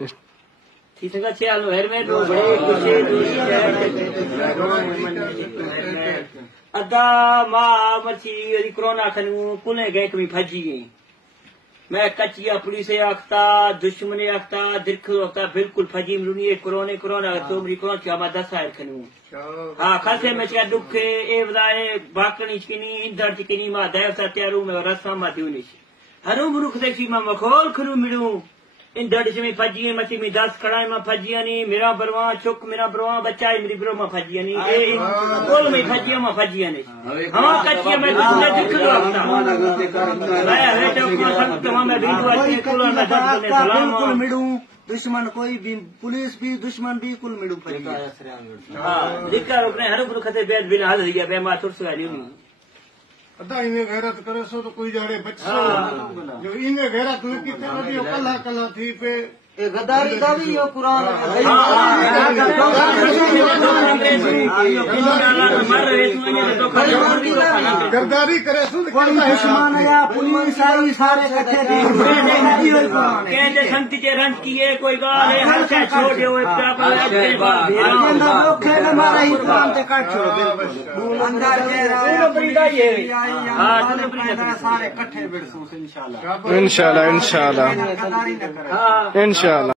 थी सका चलो हेर में दो बड़े कुछ अदा मां मची कोरोना खनू कुले गए कमी भजी गई मैं कचिया पुलिस आखता दुश्मन आखता दिरखो आखता बिल्कुल फजी मरुनी कोरोना तो मरी कोरोना क्या मैं 10 आयर खनू हाँ खासे में क्या दुख ए वदाए बाकनी चिकनी इंदर चिकनी मां देवता त्यारू में रसा मा दिवनिश हरो मुरुख देखी मां मखोल खनू मिलू इन दर्द से में फजी मची में 10 कड़ाई में फजी नहीं मेरा बरवा चुक मेरा बरवा बचाई मेरी बरो में फजी नहीं ए कोल में फजी में फजी नहीं हां कचिया में दूसरे दिख लो अपना मैं है तो को सब तो मैं बिंदु अच्छी कुल में दर्द ने सलाम कुल मिडू दुश्मन कोई भी पुलिस भी दुश्मन भी कुल मिडू फजी हां लिखा अपने हर गुरु खते बेद बिन हाल लिया बे मा सुरसगा नहीं अदा इन्हें गैरत करे सो तो कोई जाड़े बच्चो जो इन्हें गैरत में कितने बड़ी कला थी पे ए गद्दारी का भी यो कुरान गद्दारी करे सो दुश्मन या पुलिस आई सारे इकट्ठे कहते संत के रंग किए कोई गाल है हर से छोड़े हुए मारा ही काम ते काट छोड़ो बिल्कुल अंदर सारे इकट्ठे बैठो इंशाल्लाह इंशाल्लाह